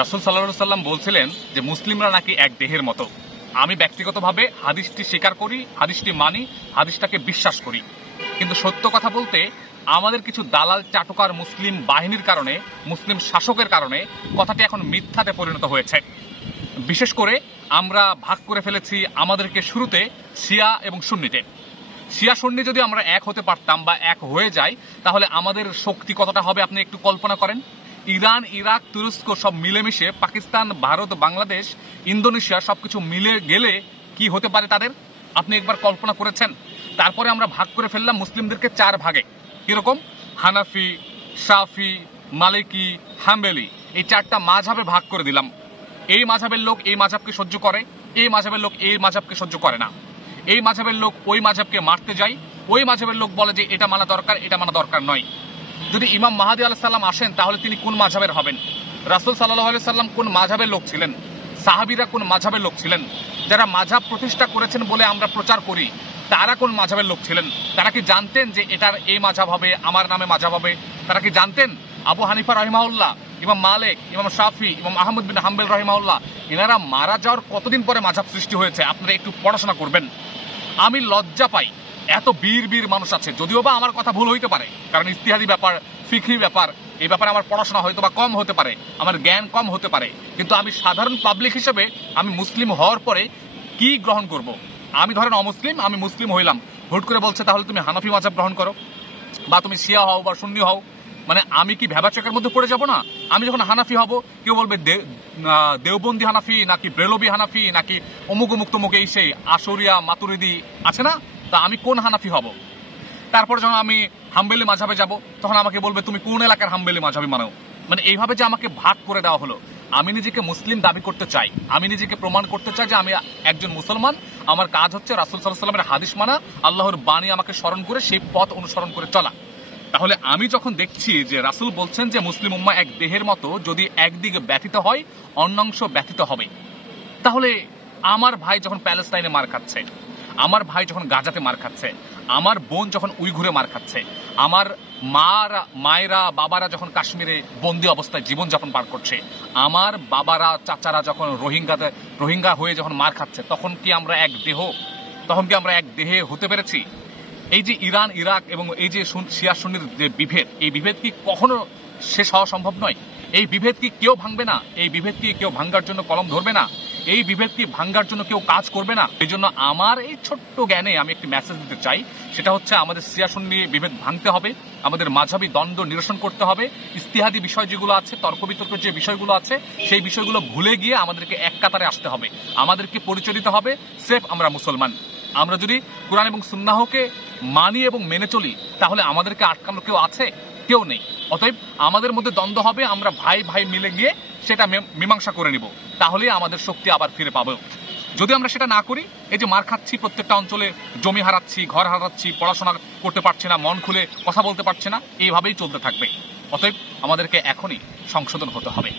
রাসূল সাল্লাল্লাহু আলাইহি সাল্লাম বলছিলেন যে মুসলিমরা নাকি এক দেহের মতো। আমি ব্যক্তিগতভাবে হাদিসটি স্বীকার করি, হাদিসটি মানি, হাদিসটাকে বিশ্বাস করি। কিন্তু সত্য কথা বলতে আমাদের কিছু দালাল চাটুকার মুসলিম বাহিনীর কারণে, মুসলিম শাসকের কারণে কথাটি এখন মিথ্যাতে পরিণত হয়েছে। বিশেষ করে আমরা ভাগ করে ফেলেছি আমাদেরকে শুরুতে শিয়া এবং সুন্নিতে। শিয়া সুন্নি যদি আমরা এক হতে পারতাম বা এক হয়ে যাই, তাহলে আমাদের শক্তি কতটা হবে আপনি একটু কল্পনা করেন। ইরান, ইরাক, তুরস্ক সব মিলেমিশে, পাকিস্তান, ভারত, বাংলাদেশ, ইন্দোনেশিয়া সবকিছু মিলে গেলে কি হতে পারে তাদের, আপনি একবার কল্পনা করেছেন? তারপরে আমরা ভাগ করে ফেললাম মুসলিমদেরকে 4 ভাগে। কিরকম? হানাফি, শাফি, মালিকি, হাম্বলি, এই 4টা মাযহাবে ভাগ করে দিলাম। এই মাযহাবের লোক এই মাযহাবকে সহ্য করে, এই মাযহাবের লোক এই মাযহাবকে সহ্য করে না। এই মাযহাবের লোক ওই মাযহাবকে মারতে যায়, ওই মাযহাবের লোক বলে যে এটা মানা দরকার, এটা মানা দরকার নয়। যদি ইমাম মাহদী আলাইহিস সালাম আসেন তাহলে তিনি কোন মাযহাবের হবেন? রাসূল সাল্লাল্লাহু আলাইহি সাল্লাম কোন মাযহাবের লোক ছিলেন? সাহাবীরা কোন মাযহাবের লোক ছিলেন? যারা মাযহাব প্রতিষ্ঠা করেছেন বলে আমরা প্রচার করি, তারা কোন মাযহাবের লোক ছিলেন? তারা কি জানতেন যে এটার এই মাযহাব হবে, আমার নামে মাযহাব হবে? তারা কি জানতেন? আবু হানিফা রাহিমাহুল্লাহ, ইমাম মালিক, ইমাম শাফি, ইমাম আহমদ বিন হাম্বল রাহিমাহুল্লাহ, এনারা মারা যাওয়ার কতদিন পরে মাযহাব সৃষ্টি হয়েছে আপনারা একটু পড়াশোনা করবেন। আমি লজ্জা পাই, এত বীর বীর মানুষ আছে, যদিও বা আমার কথা ভুল হইতে পারে, কারণ ইজতিহাদি ব্যাপার, ফিকহি ব্যাপার, এই ব্যাপারে আমার পড়াশোনা হয়তো বা কম হতে পারে, আমার জ্ঞান কম হতে পারে, কিন্তু আমি সাধারণ পাবলিক হিসেবে আমি মুসলিম হওয়ার পরে কি গ্রহণ করব? আমি ধরেন অমুসলিম, আমি মুসলিম হইলাম, হুট করে বলছে তাহলে তুমি হানাফি মাযহাব গ্রহণ করো, বা তুমি শিয়া হও বা সুন্নি হও। মানে আমি কি ভেবাচকের মধ্যে পড়ে যাব না? আমি যখন হানাফি হব, কেউ বলবে দেওবন্দি হানাফি, নাকি ব্রেলভি হানাফি, নাকি অমুক অমুক তমুক, এই সেই আশরিয়া মাতুরিদি আছে না, তা আমি কোন হানাফি হব? তারপর যখন আমি হাম্বলি মাযহাবে যাব, তখন আমাকে বলবে তুমি কোন এলাকার হাম্বলি মাযহাবি মানো। মানে এইভাবে যে আমাকে ভাগ করে দেওয়া হলো। আমি নিজেকে মুসলিম দাবি করতে চাই, আমি নিজেকে প্রমাণ করতে চাই যে আমি একজন মুসলমান। আমার কাজ হচ্ছে রাসূল সাল্লাল্লাহু আলাইহি ওয়াসাল্লামের হাদিস মানা, আল্লাহর বাণী আমাকে স্মরণ করে সেই পথ অনুসরণ করে চলা। তাহলে আমি যখন দেখছি যে রাসূল বলছেন যে মুসলিম উম্মাহ এক দেহের মতো, যদি একদিকে ব্যথিত হয় অন্যাংশ ব্যথিত হবে, তাহলে আমার ভাই যখন প্যালেস্টাইনে মার খাচ্ছে, আমার ভাই যখন গাজাতে মার খাচ্ছে, আমার বোন যখন উইঘুরে মার খাচ্ছে, আমার মায়েরা বাবারা যখন কাশ্মীরে বন্দি অবস্থায় জীবনযাপন পার করছে, আমার বাবারা চাচারা যখন রোহিঙ্গা হয়ে যখন মার খাচ্ছে, তখন কি আমরা এক দেহ, তখন কি আমরা এক দেহে হতে পেরেছি? এই যে ইরান, ইরাক এবং এই যে শিয়া সুন্নির যে বিভেদ, এই বিভেদ কি কখনো শেষ হওয়া সম্ভব নয়? এই বিভেদ কি কেউ ভাঙবে না? এই বিভেদ কি কেউ ভাঙ্গার জন্য কলম ধরবে না? এই বিভেদ কি ভাঙ্গার জন্য কেউ কাজ করবে না? এই জন্য আমার এই ছোট্ট জ্ঞানে আমি একটি মেসেজ দিতে চাই, সেটা হচ্ছে আমাদের শিয়া সুন্নি বিভেদ ভাঙতে হবে, আমাদের মাযহাবী দ্বন্দ্ব নিরসন করতে হবে, ইজতিহাদি বিষয় যেগুলো আছে, তর্ক বিতর্ক যে বিষয়গুলো আছে, সেই বিষয়গুলো ভুলে গিয়ে আমাদেরকে এক কাতারে আসতে হবে, আমাদেরকে পরিচয় দিতে হবে সেফ আমরা মুসলমান। আমরা যদি কুরআন এবং সুন্নাহকে মানি এবং মেনে চলি, তাহলে আমাদেরকে আটকানোর কেউ আছে? কেউ নেই। অতএব আমাদের মধ্যে দ্বন্দ্ব হবে, আমরা ভাই ভাই মিলে গিয়ে সেটা মীমাংসা করে নিব, তাহলে আমাদের শক্তি আবার ফিরে পাবো। যদি আমরা সেটা না করি, এই যে মার খাচ্ছি, প্রত্যেকটা অঞ্চলে জমি হারাচ্ছি, ঘর হারাচ্ছি, পড়াশোনা করতে পারছি না, মন খুলে কথা বলতে পারছি না, এইভাবেই চলতে থাকবে। অতএব আমাদেরকে এখনই সংশোধন হতে হবে।